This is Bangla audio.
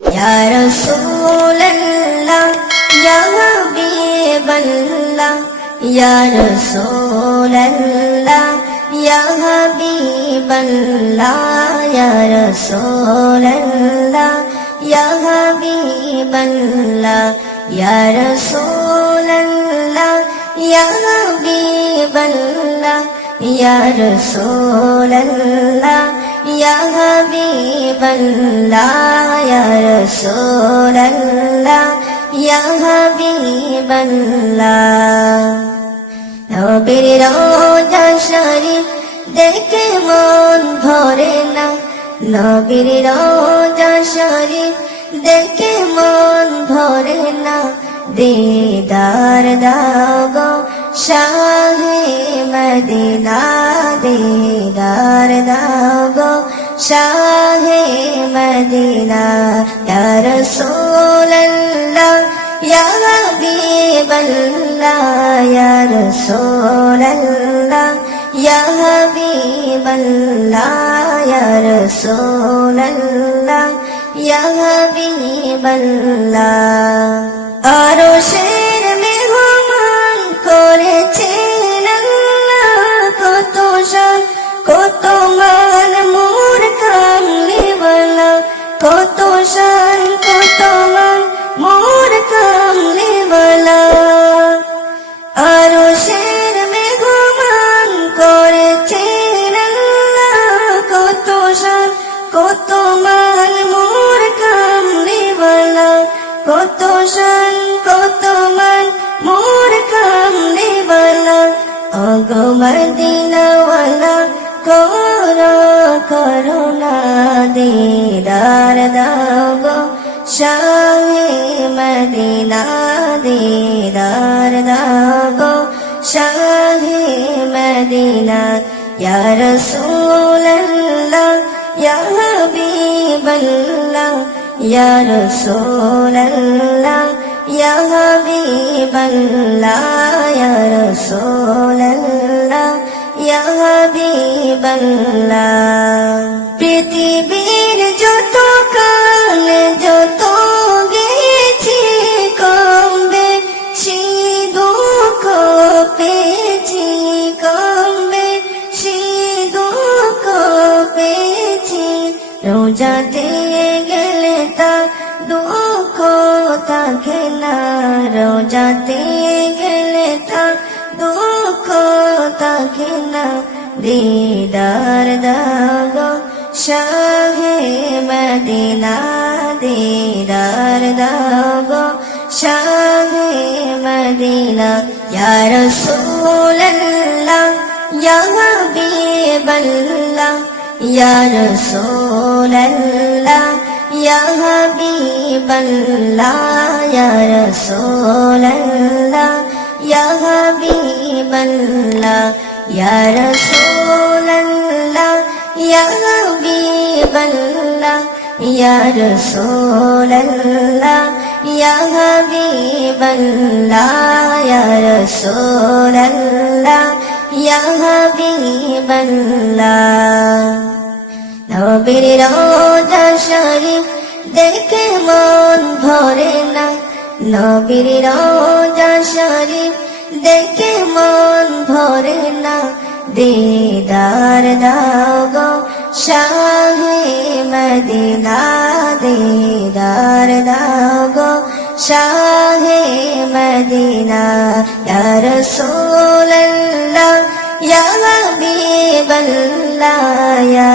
یا رسول اللہ، یا حبیب اللہ، یا رسول اللہ، یا حبیب اللہ، یا رسول اللہ، یا حبیب اللہ، یا رسول اللہ، یا حبیب اللہ، یا رسول اللہ يا حبيب الله يا رسول الله يا حبيب الله নবীর রোজা শরীফ দেখে মন ভরে না নবীর রোজা শরীফ দেখে মন ভরে না দিদার দাও গো শাহে মদিনা দিদার দাও গো শাহে মদিনা ইয়া রাসূলুল্লাহ ইয়া হাবিবাল্লাহ ইয়া রাসূলুল্লাহ ইয়া হাবিবাল্লাহ ইয়া রাসূলুল্লাহ ইয়া হাবিবাল্লাহ আরশের মেহমান করেছেন কত শান, কত মান, মোর কামলিওয়ালা, অগো মদিনাওয়ালা, করো করুণা দিদার দাও গো শাহে মদিনা দিদার দাও গো শাহে মদিনা, ইয়া রাসূলুল্লাহ ইয়া হাবিবাল্লাহ ইয়া রাসূলুল্লাহ ইয়া হাবিবাল্লাহ ইয়া রাসূলুল্লাহ ইয়া হাবিবাল্লাহ পৃথিবীর যত দুঃখ থাকে না রোজাতে গেলে তা দুঃখ থাকে না দিদার দাগ শাহে মদিনা দিদার দাগ শাহে মদিনা ইয়া রাসূলুল্লাহ ইয়া হাবিবাল্লাহ ইয়া রাসূলুল্লাহ ইয়া হাবিবাল্লাহ ইয়া রাসূলুল্লাহ ইয়া হাবিবাল্লাহ ইয়া রাসূলুল্লাহ ইয়া হাবিবাল্লাহ ইয়া রাসূলুল্লাহ ইয়া হাবিবাল্লাহ ইয়া রাসূলুল্লাহ ইয়া হাবিবাল্লাহ নবীর রোজা দেখে মন ভরে না। নবীর রোজা শরীফ দেখে মন ভরে না। দিদার দাও শাহে মদিনা, দিদার দাও শাহে মদিনা। ইয়া রাসূলুল্লাহ, ইয়া হাবিবাল্লাহ, ইয়া